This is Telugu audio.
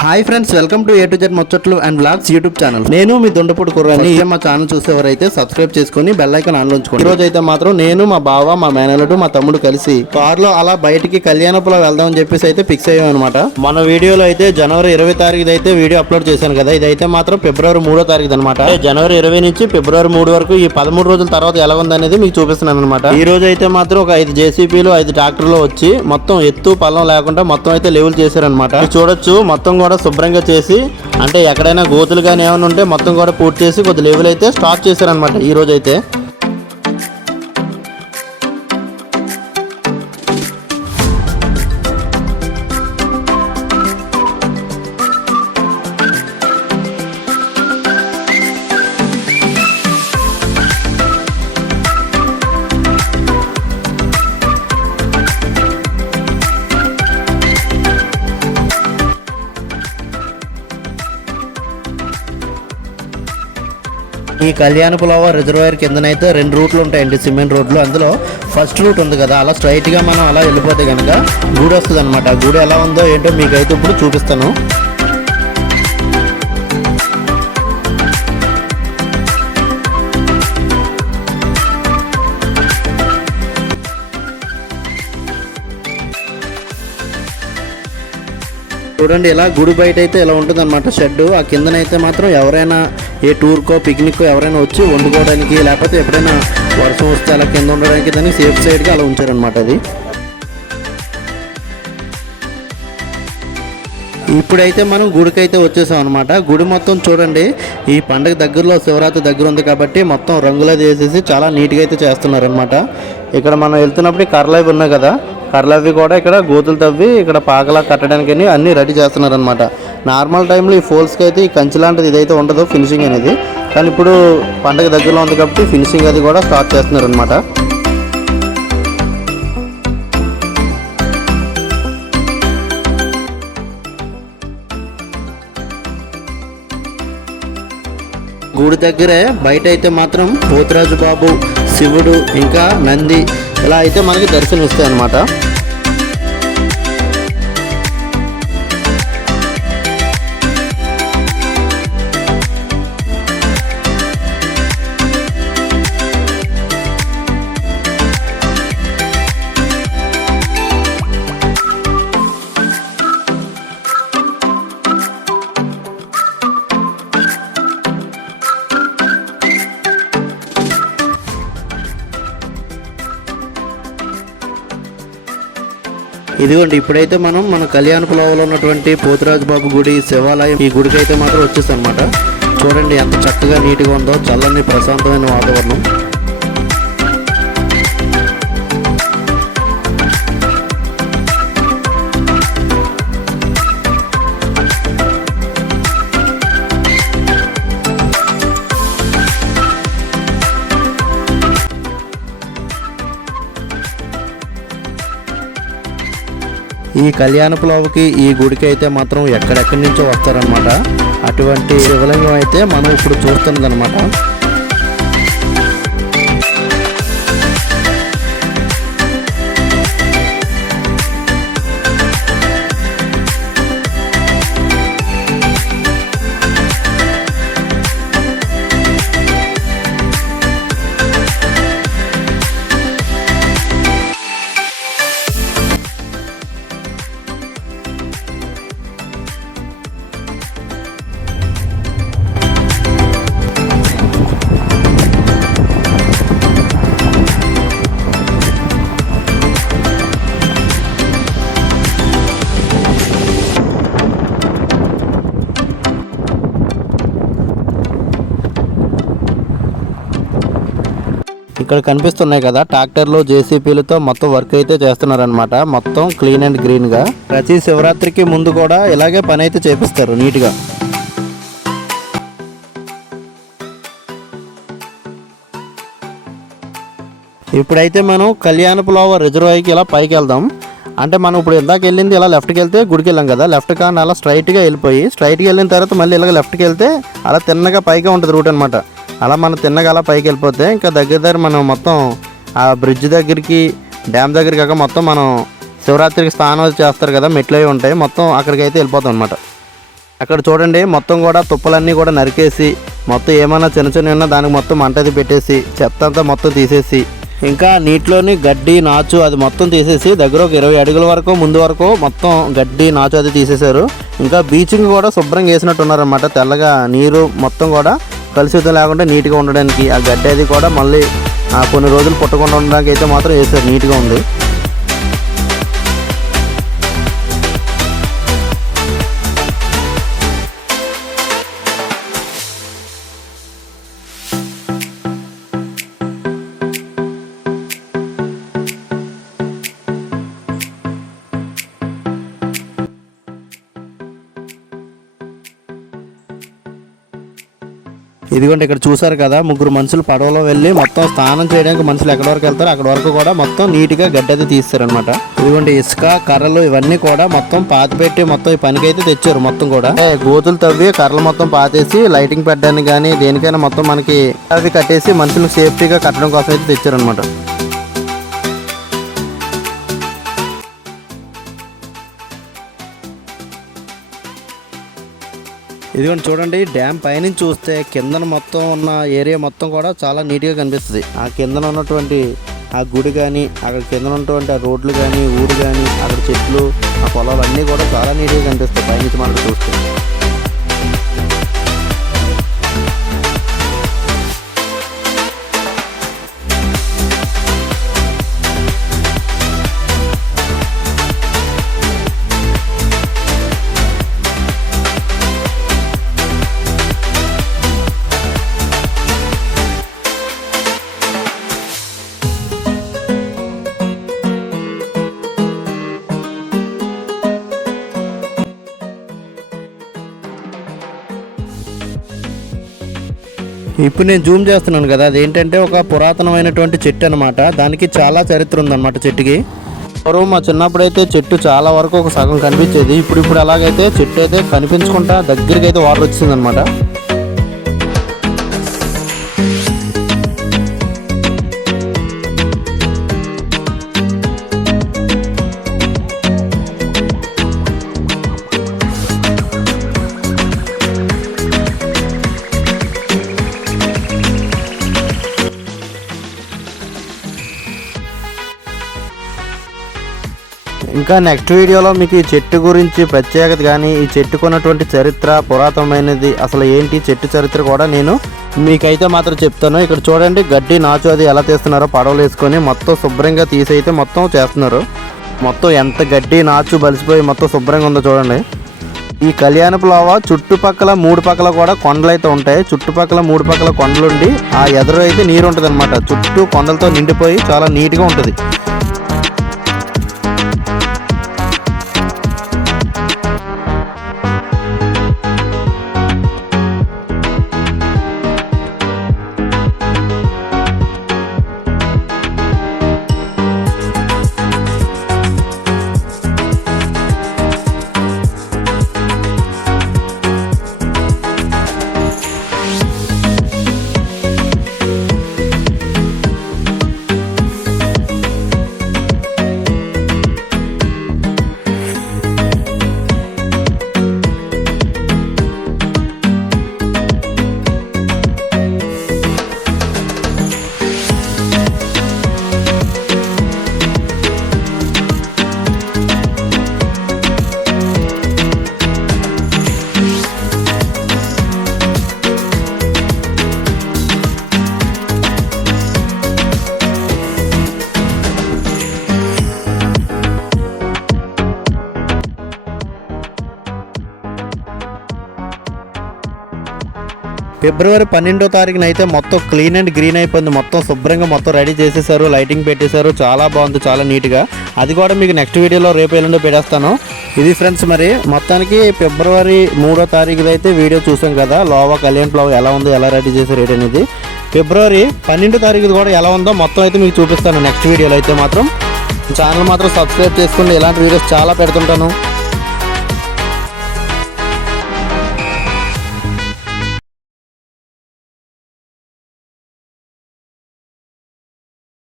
Hi friends, welcome to A to Z ముచ్చట్లు అండ్ వ్లాగ్స్ యూట్యూబ్ ఛానల్. నేను మీ దొండపూడి కుర్రాని. మా ఛానల్ చూసేవారైతే సబ్స్క్రైబ్ చేసుకుని బెల్ ఐకాన్ ఆన్ లో ఉంచుకోండి. ఈ రోజు అయితే మాత్రం నేను, మా బావ, మా మేనలుడు, మా తమ్ముడు కలిసి కార్లో అలా బయటికి కళ్యాణపురం వెళ్దామని చెప్పేసి అయితే ఫిక్స్ అయ్యాం అనమాట. మన వీడియోలో అయితే జనవరి 20 తారీఖు అయితే వీడియో అప్లోడ్ చేశాను కదా. ఇదైతే మాత్రం ఫిబ్రవరి 3వ తారీఖు అనమాట. జనవరి 20 నుంచి ఫిబ్రవరి 3 వరకు ఈ 13 రోజుల తర్వాత ఎలా ఉందనేది మీకు చూపిస్తున్నాను అనమాట. ఈ రోజు అయితే మాత్రం ఒక 5 జేసీపీలు 5 ట్రాక్టర్లు వచ్చి మొత్తం ఎత్తు పల్లం లేకుండా మొత్తం అయితే లెవెల్ చేశారనమాట. చూడొచ్చు, మొత్తం కూడా శుభ్రంగా చేసి, అంటే ఎక్కడైనా గోతులు కానీ ఏమైనా ఉంటే మొత్తం కూడా పూర్తి చేసి కొద్ది లెవెల్ అయితే స్టార్ట్ చేశారనమాట ఈ రోజు అయితే. ఈ కళ్యాణపురం రిజర్వాయర్ కిందనైతే 2 రూట్లు ఉంటాయండి, సిమెంట్ రోడ్లు. అందులో ఫస్ట్ రూట్ ఉంది కదా, అలా స్ట్రైట్గా మనం అలా వెళ్ళిపోతే కనుక గుడి వస్తుంది అనమాట. గుడి ఎలా ఉందో ఏంటో మీకైతే ఇప్పుడు చూపిస్తాను. చూడండి, ఇలా గుడి బయట అయితే ఇలా ఉంటుంది అనమాట షెడ్. ఆ కిందనైతే మాత్రం ఎవరైనా ఏ టూర్కో పిక్నిక్కో ఎవరైనా వచ్చి వండుకోవడానికి, లేకపోతే ఎప్పుడైనా వర్షం వస్తే అలా కింద ఉండడానికి దాన్ని సేఫ్ సైడ్గా అలా ఉంచారనమాట. అది ఇప్పుడైతే మనం గుడికి అయితే వచ్చేసాం అనమాట. గుడి మొత్తం చూడండి, ఈ పండుగ దగ్గరలో శివరాత్రి దగ్గర ఉంది కాబట్టి మొత్తం రంగులది వేసేసి చాలా నీట్గా అయితే చేస్తున్నారనమాట. ఇక్కడ మనం వెళ్తున్నప్పుడు కర్రలు అవి ఉన్నాయి కదా, కర్రలవి కూడా ఇక్కడ గోతులు తవ్వి ఇక్కడ పాకలా కట్టడానికి అన్నీ రెడీ చేస్తున్నారనమాట. నార్మల్ టైంలో ఈ ఫోల్స్కి అయితే ఈ కంచి లాంటిది ఇదైతే ఉండదు ఫినిషింగ్ అనేది, కానీ ఇప్పుడు పండుగ దగ్గరలో ఉంది కాబట్టి ఫినిషింగ్ అది కూడా స్టార్ట్ చేస్తున్నారనమాట. గుడి దగ్గరే బయట అయితే మాత్రం పోతురాజు బాబు, శివుడు, ఇంకా నంది ఇలా అయితే మనకి దర్శనం ఇస్తాయి అన్నమాట. ఇదిగోండి, ఇప్పుడైతే మనం మన కళ్యాణపురంలో ఉన్నటువంటి పోతురాజు బాబు గుడి, శివాలయం, ఈ గుడికి అయితే మాత్రం వచ్చేసాం అనమాట. చూడండి ఎంత చక్కగా నీట్గా ఉందో, చల్లని ప్రశాంతమైన వాతావరణం. ఈ కళ్యాణపురంకి ఈ గుడికి అయితే మాత్రం ఎక్కడెక్కడి నుంచో వస్తారనమాట. అటువంటి శివలింగం అయితే మనం ఇప్పుడు చూస్తున్నదనమాట. ఇక్కడ కనిపిస్తున్నాయి కదా ట్రాక్టర్లు, జేసీపీలతో మొత్తం వర్క్ అయితే చేస్తున్నారనమాట. మొత్తం క్లీన్ అండ్ గ్రీన్గా. ప్రతి శివరాత్రికి ముందు కూడా ఇలాగే పని అయితే చేపిస్తారు నీట్గా. ఇప్పుడైతే మనం కళ్యాణపురం రిజర్వాయర్కి ఇలా పైకి వెళ్దాం. అంటే మనం ఇప్పుడు ఇందాక వెళ్ళింది ఇలా లెఫ్ట్కి వెళ్తే గుడికి వెళ్ళాం కదా, లెఫ్ట్ కానీ అలా స్ట్రైట్గా వెళ్ళిపోయి స్ట్రైట్గా వెళ్ళిన తర్వాత మళ్ళీ ఇలాగ లెఫ్ట్కి వెళ్తే అలా తిన్నగా పైగా ఉంటుంది రూట్ అనమాట. అలా మనం తిన్నగా అలా పైకి వెళ్ళిపోతే ఇంకా దగ్గర మనం మొత్తం ఆ బ్రిడ్జ్ దగ్గరికి, డ్యామ్ దగ్గరికి కాక మొత్తం మనం శివరాత్రికి స్నానాలు చేస్తారు కదా, మెట్లు అవి ఉంటాయి, మొత్తం అక్కడికి అయితే వెళ్ళిపోతాం అనమాట. అక్కడ చూడండి మొత్తం కూడా తుప్పలన్నీ కూడా నరికేసి మొత్తం ఏమైనా చిన్న చిన్న ఉన్నా దానికి మొత్తం మంటది పెట్టేసి చెత్త అంతా మొత్తం తీసేసి ఇంకా నీటిలోని గడ్డి నాచు అది మొత్తం తీసేసి దగ్గర ఒక 20 అడుగుల వరకు ముందు వరకు మొత్తం గడ్డి నాచు అది తీసేశారు. ఇంకా బీచింగ్ కూడా శుభ్రంగా వేసినట్టు ఉన్నారనమాట. తెల్లగా నీరు మొత్తం కూడా కలుషితం లేకుండా నీట్గా ఉండడానికి ఆ గడ్డి అది కూడా మళ్ళీ కొన్ని రోజులు పుట్టకుండా ఉండడానికి అయితే మాత్రం వేసారు. నీట్గా ఉంది. ఇదిగోండి ఇక్కడ చూసారు కదా, ముగ్గురు మనుషులు పడవలో వెళ్ళి మొత్తం స్నానం చేయడానికి మనుషులు ఎక్కడి వరకు వెళ్తారు అక్కడ వరకు కూడా మొత్తం నీట్గా గడ్డి అయితే తీస్తారనమాట. ఇదిగోండి ఇసుక కర్రలు ఇవన్నీ కూడా మొత్తం పాతి పెట్టి మొత్తం ఈ పనికైతే తెచ్చారు. మొత్తం కూడా గోతులు తవ్వి కర్రలు మొత్తం పాతేసి లైటింగ్ పెట్టడానికి కానీ దేనికైనా మొత్తం మనకి అవి కట్టేసి మనుషులకు సేఫ్టీగా కట్టడం కోసం అయితే తెచ్చారనమాట. ఇదిగోండి చూడండి, డ్యామ్ పైనుంచి చూస్తే కిందన మొత్తం ఉన్న ఏరియా మొత్తం కూడా చాలా నీట్గా కనిపిస్తుంది. ఆ కిందన ఉన్నటువంటి ఆ గుడి కానీ అక్కడ కింద ఉన్నటువంటి ఆ రోడ్లు కానీ ఊరు కానీ అక్కడ చెట్లు ఆ పొలాలు అన్నీ కూడా చాలా నీట్గా కనిపిస్తాయి పైనుంచి మనకు చూస్తే. ఇప్పుడు నేను జూమ్ చేస్తున్నాను కదా, అదేంటంటే ఒక పురాతనమైనటువంటి చెట్టు అనమాట. దానికి చాలా చరిత్ర ఉందన్నమాట చెట్టుకి. మా చిన్నప్పుడు అయితే చెట్టు చాలా వరకు ఒక సగం కనిపించేది. ఇప్పుడు అలాగైతే చెట్టు అయితే కనిపించకుండా దగ్గరికి అయితే వాటర్ వచ్చింది అనమాట. ఇంకా నెక్స్ట్ వీడియోలో మీకు ఈ చెట్టు గురించి ప్రత్యేకత కానీ ఈ చెట్టుకున్నటువంటి చరిత్ర పురాతనమైనది అసలు ఏంటి చెట్టు చరిత్ర కూడా నేను మీకైతే మాత్రం చెప్తాను. ఇక్కడ చూడండి గడ్డి నాచు అది ఎలా తీస్తున్నారో పడవలు వేసుకొని మొత్తం శుభ్రంగా తీసైతే మొత్తం చేస్తున్నారు. మొత్తం ఎంత గడ్డి నాచు బలిసిపోయి మొత్తం శుభ్రంగా ఉందో చూడండి. ఈ కళ్యాణపు లోవ చుట్టుపక్కల 3 పక్కల కూడా కొండలు అయితే ఉంటాయి. చుట్టుపక్కల 3 పక్కల కొండలుండి ఆ ఎదురు అయితే నీరు ఉంటుంది అనమాట. చుట్టూ కొండలతో నిండిపోయి చాలా నీట్గా ఉంటుంది. ఫిబ్రవరి 12వ తారీఖున అయితే మొత్తం క్లీన్ అండ్ గ్రీన్ అయిపోయింది. మొత్తం శుభ్రంగా మొత్తం రెడీ చేసేసారు, లైటింగ్ పెట్టేశారు, చాలా బాగుంది, చాలా నీట్గా. అది కూడా మీకు నెక్స్ట్ వీడియోలో రేపు ఎల్లుండో పెట్టేస్తాను. ఇది ఫ్రెండ్స్, మరి మొత్తానికి ఫిబ్రవరి 3వ తారీఖులో అయితే వీడియో చూసాం కదా, లోవా కళ్యాణ్ ఫ్లవ్ ఎలా ఉందో ఎలా రెడీ చేశారు రేట్ అనేది. ఫిబ్రవరి 12వ తారీఖు కూడా ఎలా ఉందో మొత్తం అయితే మీకు చూపిస్తాను నెక్స్ట్ వీడియోలో. అయితే మాత్రం ఛానల్ మాత్రం సబ్స్క్రైబ్ చేసుకోండి, ఇలాంటి వీడియోస్ చాలా పెడుతుంటాను.